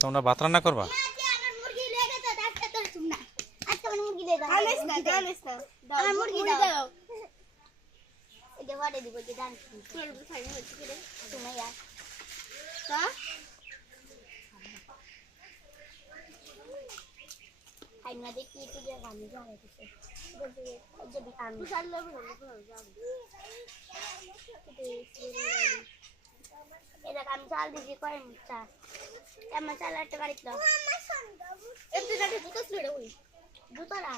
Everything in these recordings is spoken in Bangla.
তোমরা ভাত রান্না করবা? আমি চাল দিছি কয় চা আমার চাল একটা গাড়িতে দাও জুতোরা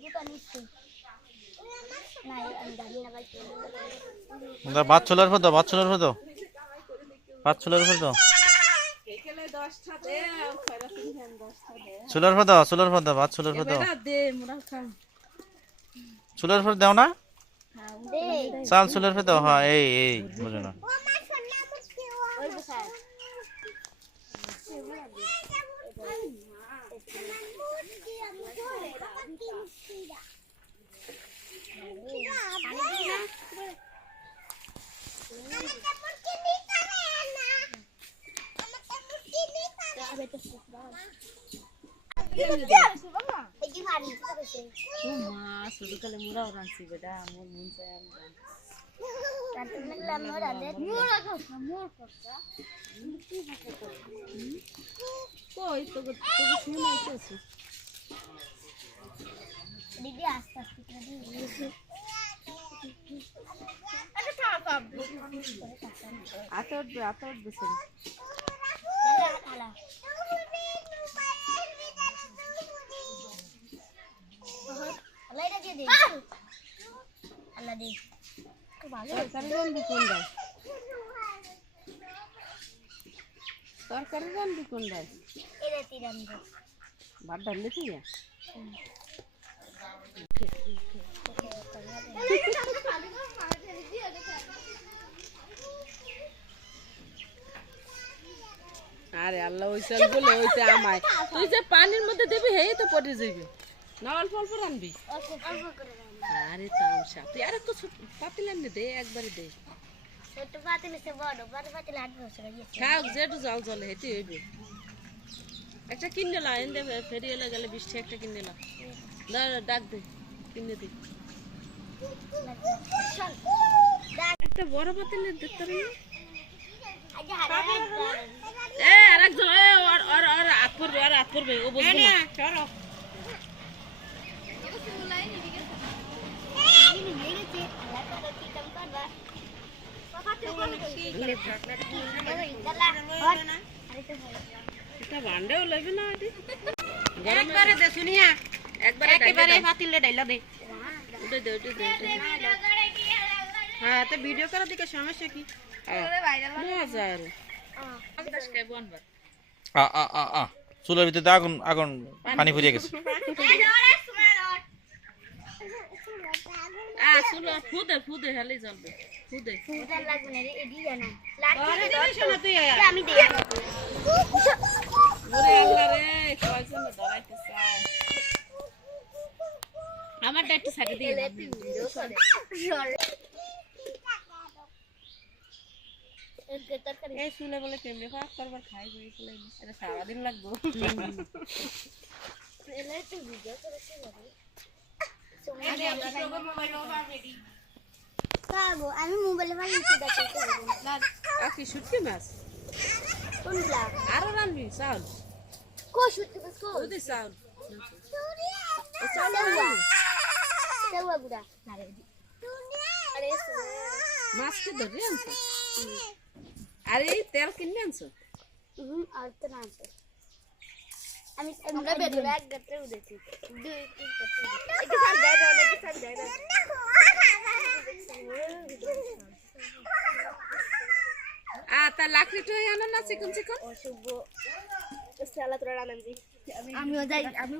জুতো নিচ্ছি না আমি জানি না ভাই ভাত চুলার উপর দাও, ভাত চুলার উপর দাও, ভাত চুলার উপর দাও, চুলার উপর দাও, চুলার উপর দাও, ভাত চুলার উপর দাও, চুলার উপর দাও না চাল চুলার উপর দাও। হ্যাঁ এই এই বুঝো না দিদি আস্তে আস্তে আতর দিছেন আল্লাহ দি তরকারি রান্দি কোনটায় তরকারি রান্দি কোনটায় এটা তিরান্দ ভাত ডাল দিছি আরে আল্লাহ ওইসব বলে ওইটা আমায় তুই যে পানির মধ্যে দিবি হেই তো পড়ে যাইবে না অল্প অল্প রানবি আরে তামসা তুই আর একটু পাতিল আনবি দে একবারে দে ছোট পাতিল সে বড় বড় পাতিল 8 বছর হয়েছে খাও যেটু জল জলে হেঁটে হইবে একটা কিনে লা এনে ফেরিয়ে গেলে 20 টাকা একটা কিনে লা ডাক দে কিনে দে একটা বড় পাতিল দেখতে পারি এ আরেকজন এ আর হাত পড়বে ও বুঝবে না চলো এটা ভান্ডাও লাগবে না এটি একবারে দে শুনিয়া একবারে পাতিলে ডাইলা দে ওটা দে হ্যাঁ তো ভিডিও করার দিকে সমস্যা কি মজা আর চুলার ভিতরে আগুন আগুন পানি ফুরিয়ে গেছে। ফুদে হেলে জ্বলবে ফুদে আমি দিই আমার একটু সাইডে দিয়ে এই শুনে বলে কেমনি করবার খাই এটা সারাদিন লাগবো আমি মোবাইলে কি শুটকি মাছ আরো রানবি চাউল চাউল মাছ কি ধরে আনছো আরে তেল কিনে আনছো আমি তার লাকড়িটা আনো না চিকন চিকন আমিও যাই আমি